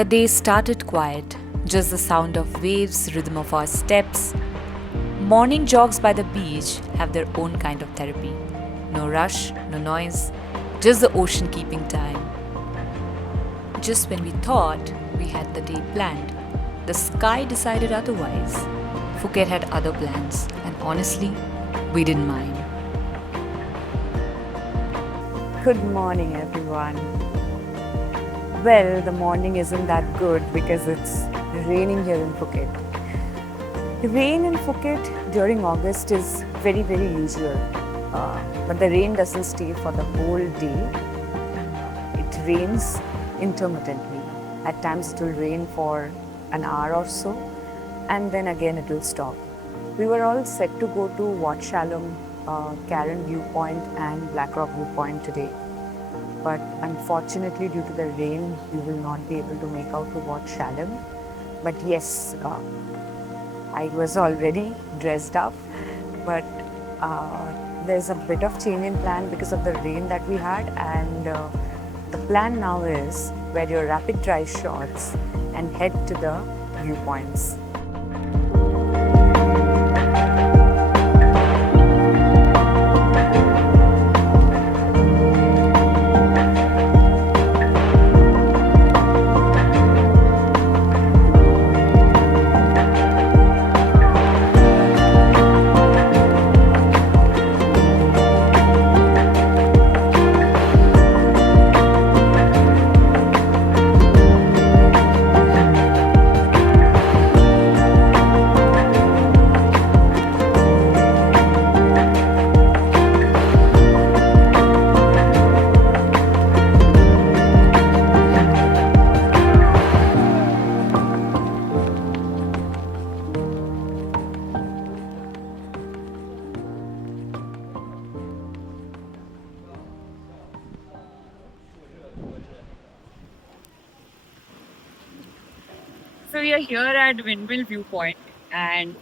The day started quiet, just the sound of waves, rhythm of our steps. Morning jogs by the beach have their own kind of therapy. No rush, no noise, just the ocean keeping time. Just when we thought we had the day planned, the sky decided otherwise. Phuket had other plans, and honestly, we didn't mind. Good morning, everyone. Well, the morning isn't that good because it's raining here in Phuket. Rain in Phuket during August is very, very usual. But the rain doesn't stay for the whole day. It rains intermittently. At times it will rain for an hour or so, and then again it will stop. We were all set to go to Wat Chalong, Karon Viewpoint and Blackrock Viewpoint today. But unfortunately, due to the rain, we will not be able to make out to Wat Chalong. But yes, I was already dressed up, but there's a bit of change in plan because of the rain that we had, and the plan now is wear your rapid dry shorts and head to the viewpoints. So we are here at Windmill Viewpoint, and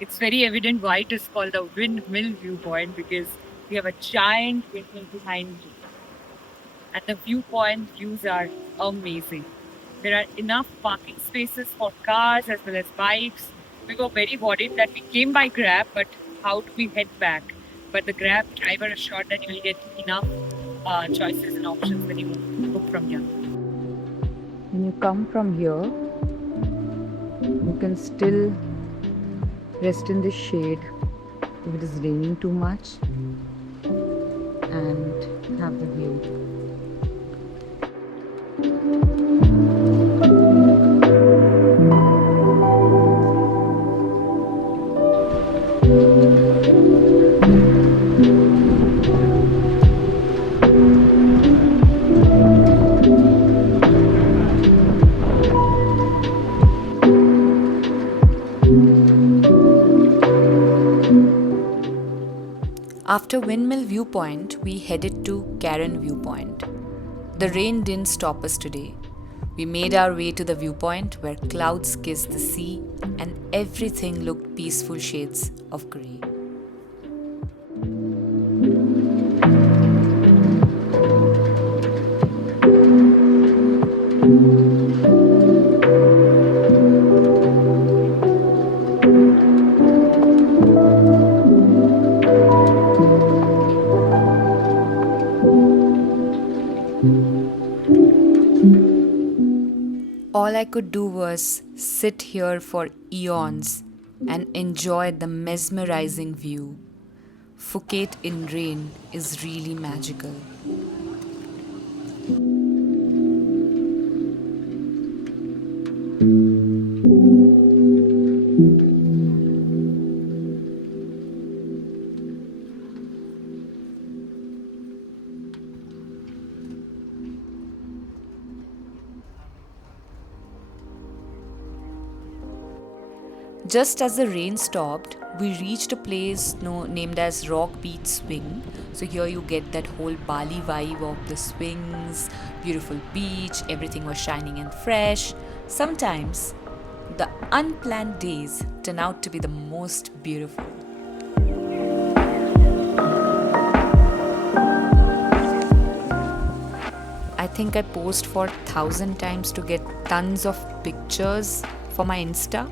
it's very evident why it is called the Windmill Viewpoint because we have a giant windmill behind you. And the viewpoint views are amazing. There are enough parking spaces for cars as well as bikes. We were very worried that we came by Grab, but how do we head back? But the Grab driver assured that you will get enough choices and options when you book from here. When you come from here, you can still rest in the shade if it is raining too much and have the view. After Windmill Viewpoint, we headed to Karon Viewpoint. The rain didn't stop us today. We made our way to the viewpoint where clouds kissed the sea and everything looked peaceful shades of grey. All I could do was sit here for eons and enjoy the mesmerizing view. Phuket in rain is really magical. Just as the rain stopped, we reached a place named as Rock Beach Swing. So here you get that whole Bali vibe of the swings, beautiful beach, everything was shining and fresh. Sometimes the unplanned days turn out to be the most beautiful. think I post for 1,000 times to get tons of pictures for my Insta.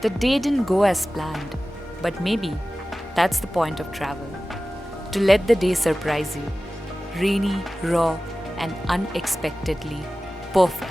The day didn't go as planned, but maybe that's the point of travel. To let the day surprise you. Rainy, raw, and unexpectedly perfect.